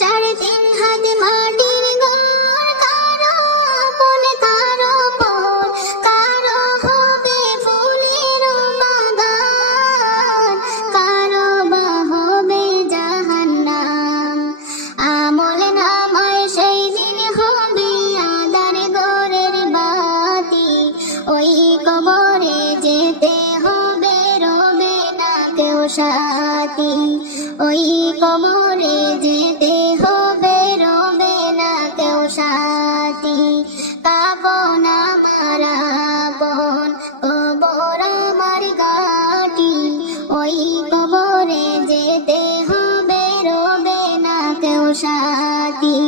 3.5 হাত মাটির ঘর, কারো আপন কারো পর, কারো হবে ফুলের বাগান, কারো বা হবে জাহান্নাম। আমল নামায় সেই দিন হবে আঁধার ঘরের বাতি, ওই কবরে যেতে হবে, রবে না কেউ সাথী। ওই কবরে যেতে হবে, রবে না কেউ সাথী। কাফন আমার আপন, কবর আমার ঘাঁটি, ওই কবরে যেতে হবে, রবে না কেউ সাথী।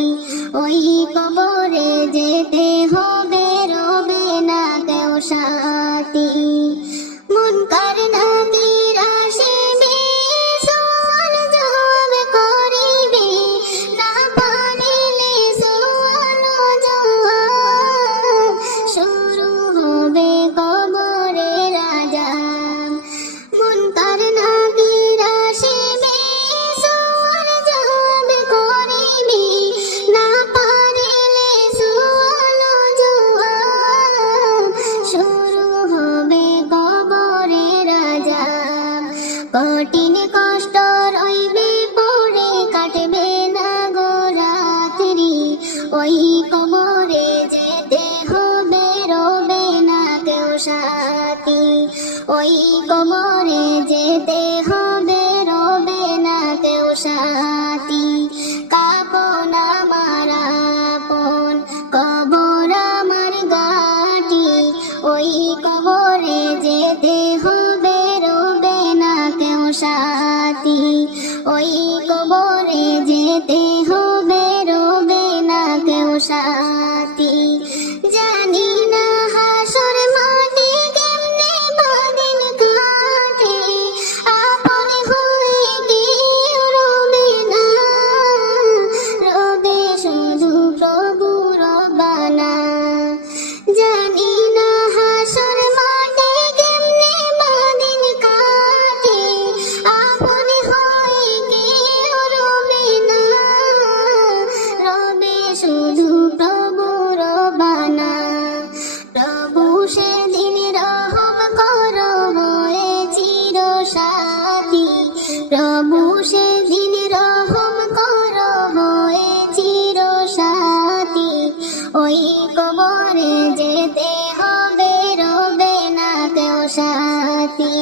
ওই কবরে যেতে হবে, রবে না কেউ সাথী। মুনকার নাকির আসিবে, সওয়াল জবাব করিবে, না পারিলে সওয়াল জবাব, শুরু হবে কবরের আযাব। মুনকার নাকির আসিবে, সওয়াল জবাব করিবে, না পারিলে সওয়াল জবাব, শুরু হবে কবরের আযাব। কঠিন কষ্ট রইবে পড়ে, কাটবে না গো রাত্রি, ওই কবরে যেতে হবে, রবে না কেউ সাথী। ওই কবরে যেতে হবে, রবে না কেউ সাথী। কাফন আমার আপন, কবর আমার ঘাঁটি, ওই কবরে যেতে হবে, রবে না কেউ সাথী। ওই কবরে যেতে হবে, রবে না কেউ সাথী। জানি না হাসর মাঠে কেমনে বাদিন কাটে, আপন হয়ে কেউ রবে না, রবে শুধু প্রভু রব্বানা। জানি না হাসর মাঠে কেমনে বাদিন কাটে, আপন হয়ে কেউ রবে না, রবে শুধু প্রভু রব্বানা। প্রভু সেদিন রহম করবে চির সাথী, প্রভু সেদিন রহম করবে চির সাথী। ওই কবরে যেতে হবে, রবে না কেউ সাথী।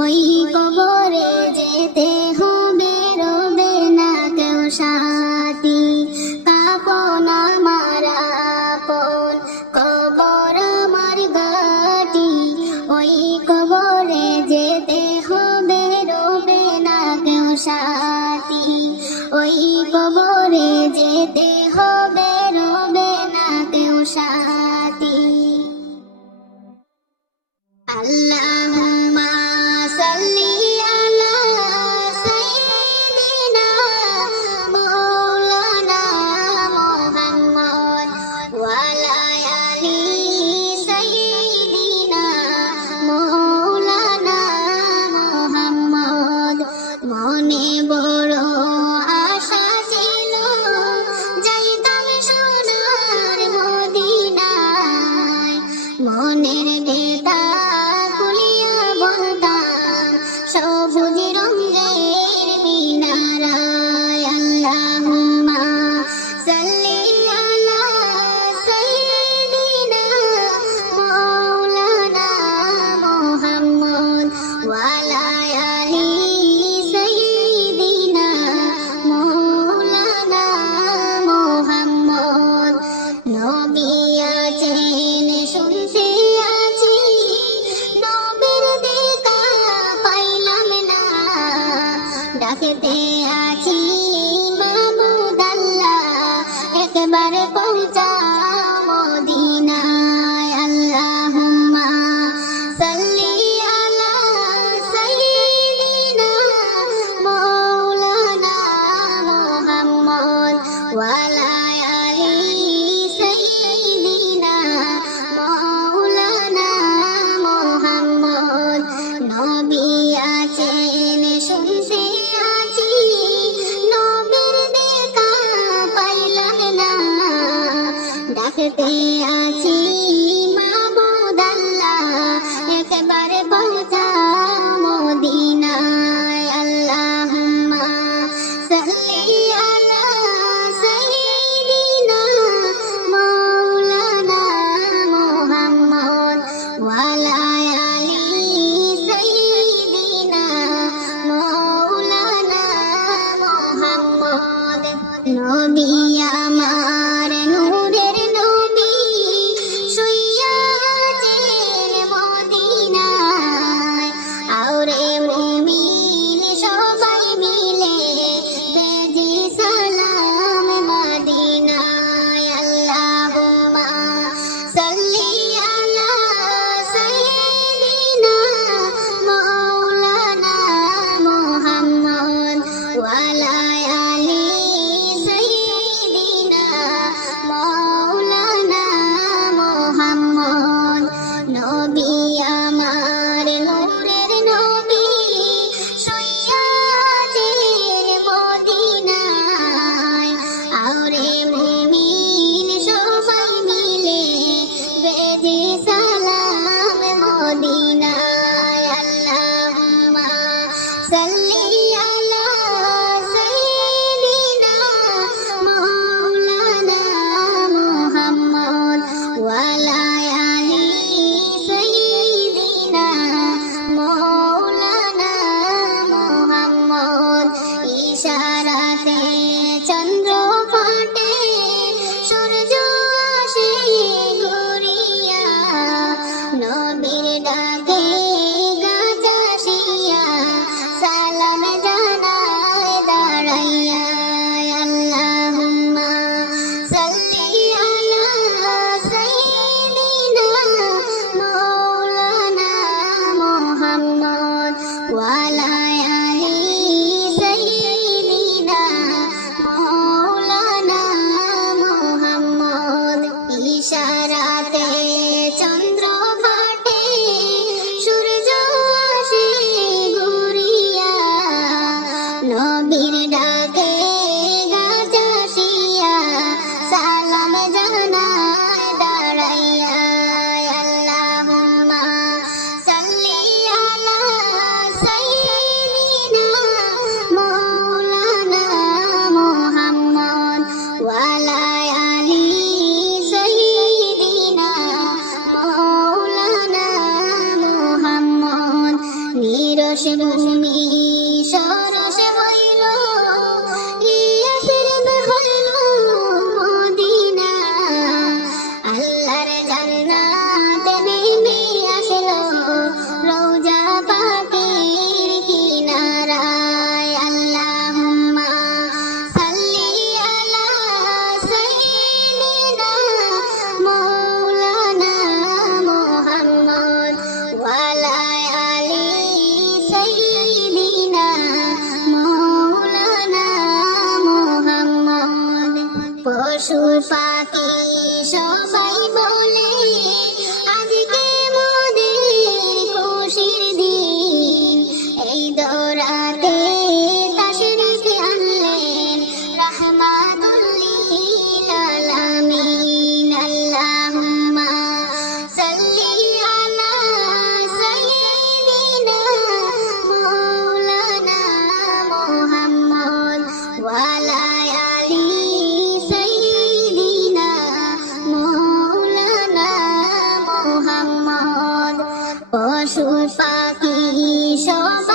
ওই কবরে যেতে হবে, রবে না কেউ সাথী। কাফন আমার আপন, কবর আমার ঘাঁটি, ওই কবরে যেতে হবে, রবে না কেউ সাথী। ওই কবরে যেতে হবে, রবে না কেউ সাথী। আল্লাহুম্মা সাল্লি আলা সাইয়্যিদিনা মাওলানা মুহাম্মদ ওয়া আলা আলি সাইয়্যিদিনা মাওলানা মুহাম্মদ। মনে বড় আশা ছিল, যাইতাম সোনার মদিনায়, মনের বেতা খুলিয়া বলতাম সবুজ রঙের মিনারায়। আল্লাহুম্মা সাল্লি আলা সাইয়্যিদিনা মাওলানা মুহাম্মদ ওয়া আলা আলি সাইয়্যিদিনা মাওলানা মুহাম্মদ। নবী আছেন শুনতে আছি, নবীর দেখা পাইলাম না, ডাকতে আছি মাহমুদ আল্লাহ, একবার পৌঁছাও মদিনায়। আল্লাহুম্মা সাল্লি আলা সাইয়্যিদিনা মাওলানা মুহাম্মদ ওয়া আলা আলি সাইয়্যিদিনা মাওলানা মুহাম্মদ। নবী আছেন শুনতে আছি, নবীর দেখা আসতে আছি মাবুদ আল্লাহ, একবার পৌঁছা মদিনায়। আল্লাহুম্মা সাল্লি আলা সাইয়্যিদিনা মাওলানা মুহাম্মদ ওয়ালা আলি সাইয়্যিদিনা মাওলানা মুহাম্মদ। নবী আমার নূরের নবী, শুইয়া আছেন মদিনায়। আওরে মুমিন সবাই মিলে বেজি সালাম মদিনায়। আল্লাহুম্মা সাল্লি আলা সাইয়্যিদিনা মাওলানা মুহাম্মদ ওয়ালা আলি সাইয়্যিদিনা মাওলানা মুহাম্মদ। নবী আমার নূরের নবী, শুইয়া আছেন মদিনায়। আওরে মুমিন সবাই মিলে বেজি সালাম মদিনায়। আল্লাহুম্মা সাল্লি আলা সাইয়্যিদিনা মাওলানা মুহাম্মদ ওয়ালা আলি সাইয়্যিদিনা মাওলানা মুহাম্মদ। ইশারাতে চন্দ্র ফাটে, সূর্য আসে ঘুরিয়া, নবীর ডাকে গাছ আসিয়া সালাম জানায় দাঁড়াইয়া। আল্লাহুম্মা সাল্লি আলা সাইয়্যিদিনা মাওলানা মুহাম্মদ ওয়ালা আলি সাইয়্যিদিনা মাওলানা মুহাম্মদ। ইশারাতে চন্দ্র ফাটে, সূর্য আসে ঘুরিয়া, নবীর ডাকে গাছ আসিয়া সালাম জানায় দাঁড়াইয়া। আল্লাহুম্মা সাল্লি আলা সাইয়্যিদিনা মাওলানা মুহাম্মদ ওয়ালা আলি সাইয়্যিদিনা মাওলানা মুহাম্মদ। নিরস ভূমি সরস হইল, ইয়াসরিব হইল মদিনা। আল্লাহর জান্নাত নেমে আসলো রওজা পাকের কিনারায়। আল্লাহুম্মা সাল্লি আলা সাইয়্যিদিনা মাওলানা মুহাম্মদ ওয়ালা আলি সাইয়্যিদিনা মাওলানা মুহাম্মদ। পশু পাখি সবাই বলে আজকে মোদের খুশির দিন। এই দৌরাতে তাশরীফ আনলেন রাহমাতুল লিল আলামিন। আল্লাহুম্মা সাল্লি আলা সাইয়্যিদিনা মাওলানা মুহাম্মদ ওয়ালা আলি সাইয়্যিদিনা মাওলানা মুহাম্মদ। পশু পাখি সবাই